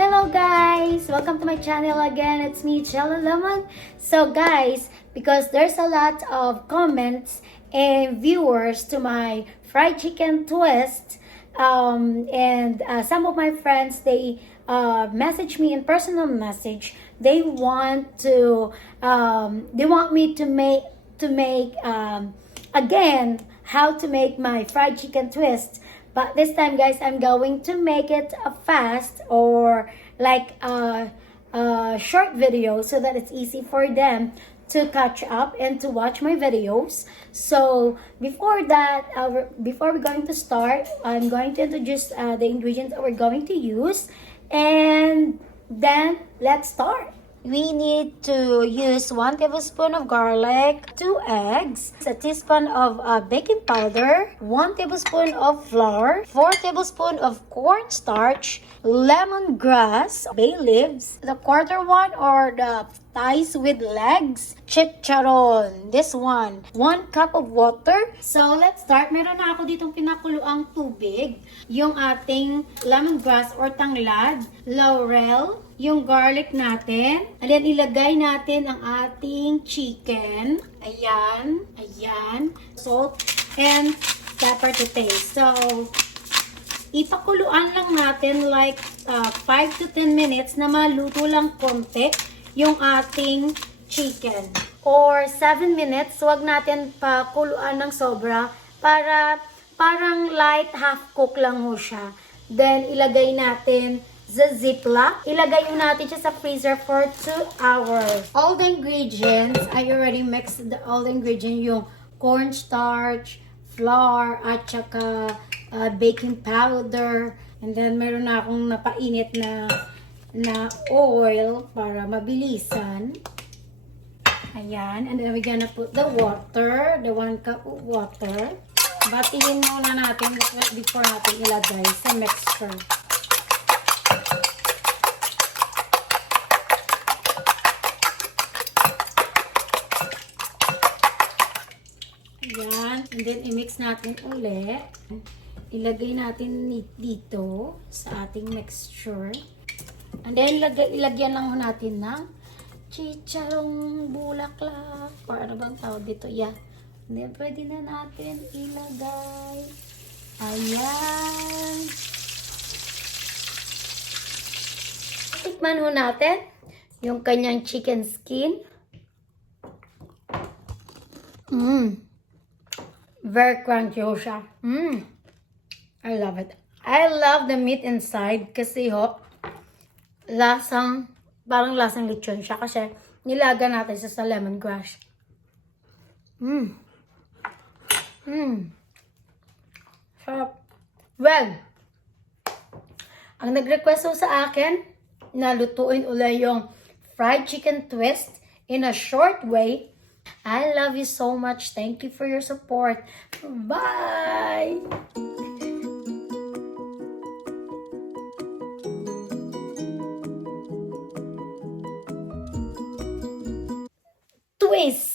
Hello guys! Welcome to my channel again. It's me, Chella Lemon. So guys, because there's a lot of comments and viewers to my fried chicken twist, and some of my friends, they message me in personal message. They want me to make again how to make my fried chicken twist. But this time, guys, I'm going to make it fast or like a short video so that it's easy for them to catch up and to watch my videos. So before that, before we're going to start, I'm going to introduce the ingredients that we're going to use, and then let's start. We need to use 1 tablespoon of garlic, 2 eggs, a teaspoon of baking powder, 1 tablespoon of flour, 4 tablespoons of cornstarch, lemongrass, bay leaves, the quarter one or the thighs with legs, chicharon, this one, 1 cup of water. So let's start. Meron na ako ditong pinakuluang tubig, yung ating lemongrass or tanglad, laurel, yung garlic natin. And then ilagay natin ang ating chicken. Ayan, ayan. Salt and pepper to taste. So, ipakuluan lang natin like 5 to 10 minutes na maluto lang konti yung ating chicken. Or 7 minutes, wag natin pakuluan ng sobra para parang light half cook lang ho siya. Then, ilagay natin sa ziplock. Ilagay natin siya sa freezer for 2 hours. All the ingredients, I already mixed all the ingredients, yung cornstarch, flour, at saka baking powder. And then, meron na akong napainit na oil para mabilisan. Ayan. And then, we're gonna put the water, the 1 cup of water. Batiin muna natin before natin ilagay sa mixture. Ayan. And then, i-mix natin ulit. Ilagay natin dito sa ating mixture. And then, ilagyan lang natin ng chicharong bulaklak. Or ano bang tawag dito? Yeah. And then, pwede na natin ilagay. Ayan. Tikman ho natin yung kanyang chicken skin. Very crunchy ho siya. I love it. I love the meat inside kasi ho, parang lasang lechon siya kasi nilaga natin sa lemongrass. Sarap. Well, ang nag-request ho sa akin na lutuin ulit yung fried chicken twist in a short way. I love you so much. Thank you for your support. Bye! Twist!